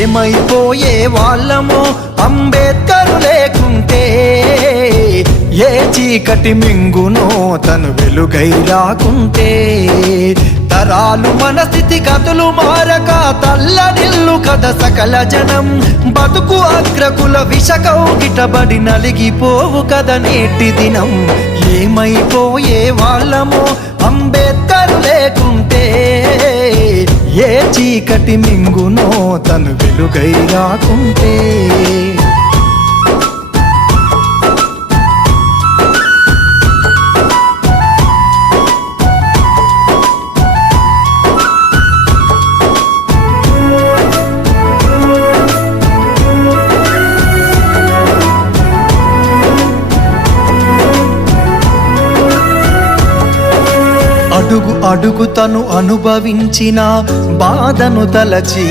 ఏమైపోయే వాళ్ళమో అంబేద్కరు లేకుంటే, ఏ చీకటి మింగునో తను వెలుగై రాకుంటే, తరాలు మన స్థితి గతులు మారక తల్లడిల్లు కథ సకల జనం, బతుకు అగ్రకుల విషకౌగిటబడి నలిగిపోవు కథ నేటి దినం. ఏమైపోయే వాళ్ళమో అంబేద్కరు లేకుంటే, ఏ చీకటి మింగునో తను వెలుగై రాకుంటే. అడుగు అడుగు తను అనుభవించిన బాధను తలచి,